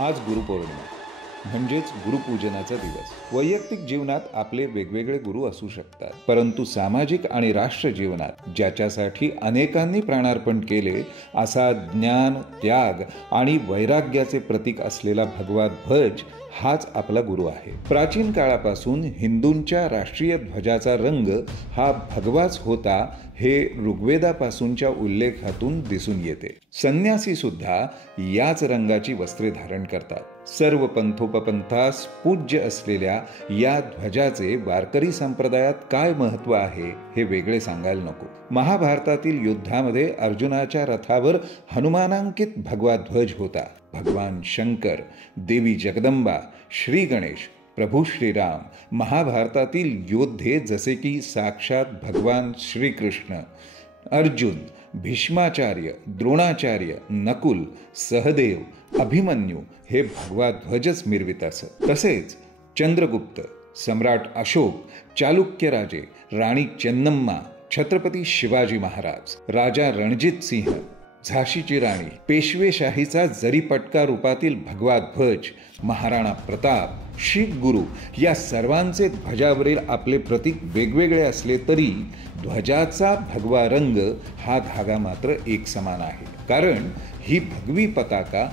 आज गुरुपौर्णिमा म्हणजेच गुरुपूजनाचा दिवस. वैयक्तिक जीवनात आपले वेगवेगळे गुरु असू शकतात, परंतु सामाजिक आणि राष्ट्र जीवनात ज्याच्यासाठी अनेकांनी प्राणार्पण केले असा ज्ञान, त्याग आणि वैराग्याचे प्रतीक असलेला भगवा ध्वज हाच आपला गुरु आहे. प्राचीन काळापासून हिंदूंच्या राष्ट्रीय ध्वजाचा रंग हा भगवाच होता हे ऋग्वेदापासूनच्या उल्लेखातून दिसून येते. संन्यासी सुद्धा याच रंगाची वस्त्रे धारण करतात. सर्व पंथोपपंथास पूज्य असलेल्या या ध्वजाचे वारकरी संप्रदायात काय महत्त्व आहे हे वेगळे सांगायला नको. महाभारतातील युद्धामध्ये अर्जुनाच्या रथावर हनुमानांकित भगवा ध्वज होता. भगवान शंकर, देवी जगदंबा, श्री गणेश, प्रभू श्रीराम, महाभारतातील योद्धे जसे की साक्षात भगवान श्रीकृष्ण, अर्जुन, भीष्माचार्य, द्रोणाचार्य, नकुल, सहदेव, अभिमन्यू हे भगवा ध्वजच मिरवित असत. तसेच चंद्रगुप्त, सम्राट अशोक, चालुक्य राजे, राणी चेन्नम्मा, छत्रपती शिवाजी महाराज, राजा रणजित सिंह, झाशीची राणी, पेशवेशाहीचा जरीपटका रूपातील भगवा ध्वज, महाराणा प्रताप, शीख गुरु या सर्वांचे ध्वजावरील आपले प्रतीक वेगवेगळे असले तरी ध्वजाचा भगवा रंग हा धागा मात्र एक समान आहे. कारण ही भगवी पताका,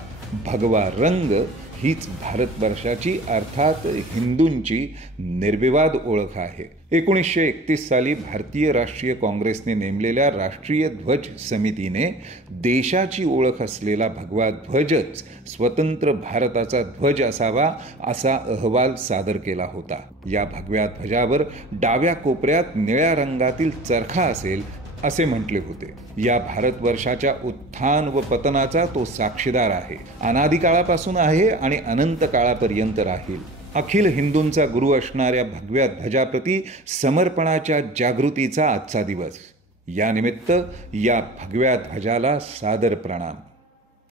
भगवा रंग हीच भारतवर्षाची अर्थात हिंदूंची निर्विवाद ओळख आहे. 1931 साली भारतीय राष्ट्रीय काँग्रेसने नेमलेल्या राष्ट्रीय ध्वज समितीने देशाची ओळख असलेला भगवा ध्वजच स्वतंत्र भारताचा ध्वज असावा असा अहवाल सादर केला होता. या भगव्या ध्वजावर डाव्या कोपऱ्यात निळ्या रंगातील चरखा असेल असे म्हटले होते. या भारतवर्षाच्या उत्थान व पतनाचा तो साक्षीदार आहे. अनादी काळापासून आहे आणि अनंत काळापर्यंत राहील. अखिल हिंदूंचा गुरु असणाऱ्या भगव्या ध्वजाप्रती समर्पणाच्या जागृतीचा आजचा दिवस. या निमित्त या भगव्या ध्वजाला सादर प्रणाम.